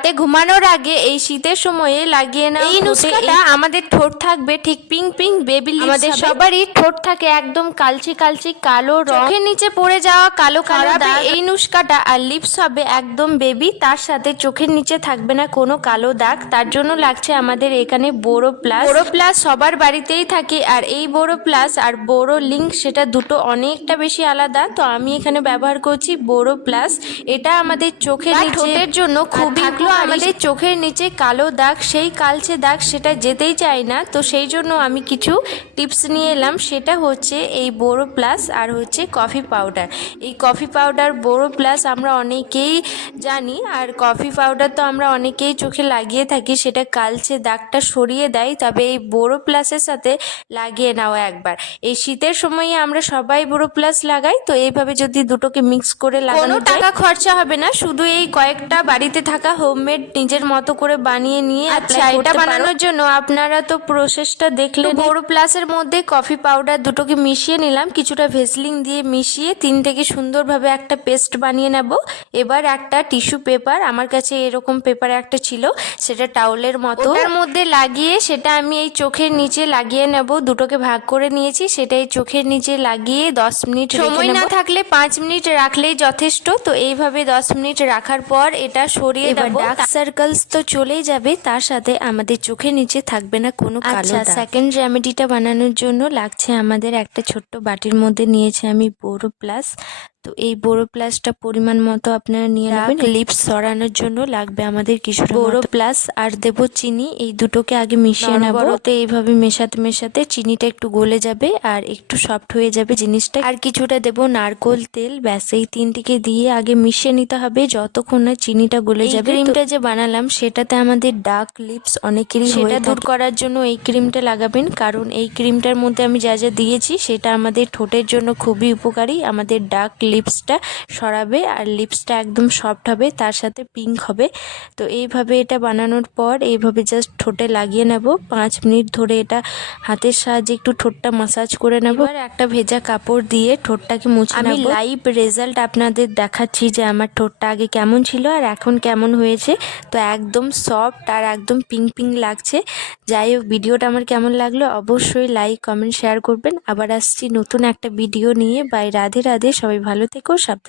রাতে ঘুমানোর আগে এই শীতের সময়ে লাগিয়ে না এই নুস্কাটা আমাদের ঠোঁট থাকবে ঠিক পিঙ্ক পিঙ্ক বেবি আমাদের সবারই ঠোঁট থাকে একদম কালচে কালচে কালো রং। চোখের নিচে পড়ে যাওয়া কালো কালো দাগ। এই নুস্কাটা আর লিপস হবে একদম বেবি তার সাথে চোখের নিচে থাকবে না কোনো কালো দাগ। তার জন্য লাগছে আমাদের এখানে বোরো প্লাস। বোরো প্লাস সবার বাড়িতেই থাকে আর এই বোরো প্লাস আর বোরো লিঙ্ক সেটা দুটো অনেকটা বেশি আলাদা। তো আমি এখানে ব্যবহার করছি বোরো প্লাস। এটা আমাদের চোখের ঠোঁটের জন্য খুবই আমাদের চোখের নিচে কালো দাগ সেই কালচে দাগ সেটা যেতেই চায় না। তো সেই জন্য আমি কিছু টিপস নিয়ে এলাম। সেটা হচ্ছে এই বোরো প্লাস আর হচ্ছে কফি পাউডার। এই কফি পাউডার বোরো প্লাস আমরা অনেকেই জানি আর কফি পাউডার তো আমরা অনেকেই চোখে লাগিয়ে থাকি। সেটা কালচে দাগটা সরিয়ে দেয় তবে এই বোরো প্লাসের সাথে লাগিয়ে নাও একবার। এই শীতের সময়ে আমরা সবাই বোরো প্লাস লাগাই তো এইভাবে যদি দুটোকে মিক্স করে লাগানো টাকা খরচা হবে না। শুধু এই কয়েকটা বাড়িতে থাকা হোমমেড নিজের মতো করে বানিয়ে নিয়ে আচ্ছা এটা বানানোর জন্য আপনারা তো প্রসেসটা দেখলে বোরো প্লাসের মধ্যে কফি পাউডার দুটোকে মিশিয়ে নিলাম কিছুটা ভেসলিং দিয়ে মিশিয়ে তিন থেকে সুন্দরভাবে একটা পেস্ট বানিয়ে নেব। এবার একটা টিস্যু পেপার আমার কাছে এরকম পেপার একটা ছিল সেটা টাওয়েলের মতো। ওটার মধ্যে লাগিয়ে সেটা আমি এই চোখের নিচে লাগিয়ে নেব। দুটোকে ভাগ করে নিয়েছি সেটা এই চোখের নিচে লাগিয়ে দশ মিনিট সময় না থাকলে পাঁচ মিনিট রাখলেই যথেষ্ট। তো এইভাবে দশ মিনিট রাখার পর এটা সরিয়ে দেবো ডার্ক সার্কেলস তো চলেই যাবে তার সাথে আমাদের চোখের নিচে থাকবে না কোনো কালো সেকেন্ড রেমেডিটা বানানোর জন্য লাগছে আমাদের একটা ছোট্ট বাটির মধ্যে নিয়েছে আমি বোরো প্লাস তো এই বোরো প্লাসটা পরিমাণ মতো আপনারা নিয়ে নেবেন। লিপস সরানোর জন্য লাগবে আমাদের কিছু বোরো প্লাস আর দেব চিনি এই দুটোকে আগে মিশিয়ে নেব। তো এইভাবে মেশাতে মেশাতে চিনিটা একটু গলে যাবে আর একটু সফট হয়ে যাবে জিনিসটা। আর কিছুটা দেব নারকোল তেল ব্যাস এই তিনটিকে দিয়ে আগে মিশিয়ে নিতে হবে যতক্ষণ না চিনিটা গলে যাবে। ক্রিমটা যে বানালাম সেটাতে আমাদের ডার্ক লিপস অনেকেরই সেটা দূর করার জন্য এই ক্রিমটা লাগাবেন কারণ এই ক্রিমটার মধ্যে আমি যা যা দিয়েছি সেটা আমাদের ঠোঁটের জন্য খুবই উপকারী। আমাদের ডার্ক লিপসটা সরাবে আর লিপসটা একদম সফট হবে তার সাথে পিঙ্ক হবে। তো এইভাবে এটা বানানোর পর এইভাবে জাস্ট ঠোঁটে লাগিয়ে নেব। পাঁচ মিনিট ধরে এটা হাতের সাহায্যে একটু ঠোঁটটা মাসাজ করে নেব। আর একটা ভেজা কাপড় দিয়ে ঠোঁটটাকে মুছে আমি লাইভ রেজাল্ট আপনাদের দেখাচ্ছি যে আমার ঠোঁটটা আগে কেমন ছিল আর এখন কেমন হয়েছে। তো একদম সফট আর একদম পিঙ্ক পিঙ্ক লাগছে। যাই হোক ভিডিওটা আমার কেমন লাগল অবশ্যই লাইক কমেন্ট শেয়ার করবেন। আবার আসছি নতুন একটা ভিডিও নিয়ে। বাই রাধে রাধে। সবাই ভালো থেকো সাবধানে